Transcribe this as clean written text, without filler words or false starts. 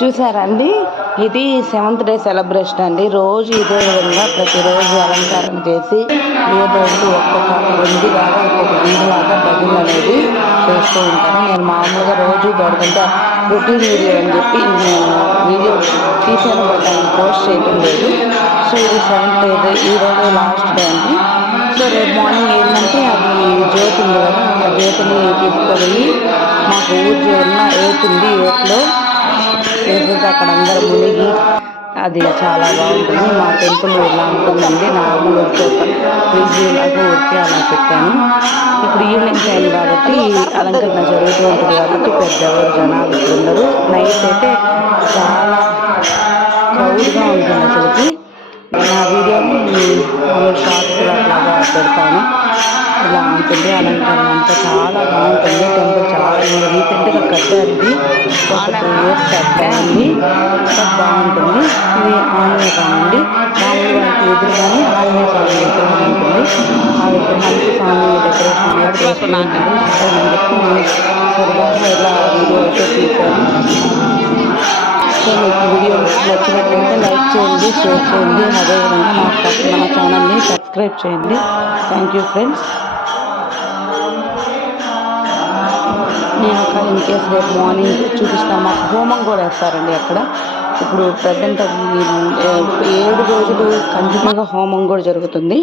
చూసారండి, ఇది 7th day celebration అండి. రోజు ఇదే విధంగా ప్రతిరోజు అలంకరణ చేసి ఏదో ఒక్కొక్క లాగా ఒక్కొక్క వీధిలాగా భజనలు అనేది చేస్తూ ఉంటారు. నేను మామూలుగా రోజు పెడుతుంటే రొటీన్ వీడియో అని చెప్పి నేను వీడియో తీసాను, బట్ దాన్ని పోస్ట్ చేయటం లేదు. సో ఇది 7th డే, ఈరోజు లాస్ట్ డే అండి. సో రేపు మార్నింగ్ ఏంటంటే అది జ్యోతి ఉంది కదా, ఆ జ్యోతిని తీసుకొని మాకు ఊరు చివరిన ఏతుంది, ఏట్లో వేసేసి అక్కడ అందరూ మునిగి అది చాలా బాగుంటుంది. మా టెంపుల్ ఇలా ఉంటుందండి. నార్మల్ ఊరికి ఒక ప్రివ్యూలాగా ఊరికి అలా పెట్టాను. ఇప్పుడు ఈవినింగ్ టైం కాబట్టి అలంకరణ జరుగుతూ ఉంటుంది కాబట్టి పెద్దవారు జనాలు ఉండరు. నైట్ అయితే చాలా క్రౌడ్గా ఉంటుంది అసలుకి. నా వీడియోని షార్ట్స్ అట్లాగా పెడతాను. ఇలా ఉంటుంది అలంకరణ అంతా, చాలా బాగుంటుంది. టెంపుల్ చాలా రీసెంట్గా కట్టారు, ఒక 2 years కట్టారండి. బాగుంటుంది. ఇది ఆంజనేయ స్వామి అండి. రాముడి వారికి ఎదురుగానే ఆంజనేయ స్వామి విగ్రహం ఉంటుంది. ఆ విగ్రహానికి స్వామి డెకరేషన్ అనేది చేస్తున్నారు. అని చెప్పి నేను సరదాగా ఇలా వీడియో అయితే తీశాను. సో మీకు వీడియో నచ్చినట్లయితే లైక్ చేయండి, షేర్ చేయండి, అదేవిధంగా నా ఛానల్ని సబ్స్క్రైబ్ చేయండి. Thank you friends. నేను ఒక ఇన్ కేస్ రేపు మార్నింగ్ చూపిస్తాను. మాకు హోమం కూడా వేస్తారండి అక్కడ. ఇప్పుడు ప్రజెంట్ 7 రోజులు కంటిన్యూగా హోమం కూడా జరుగుతుంది.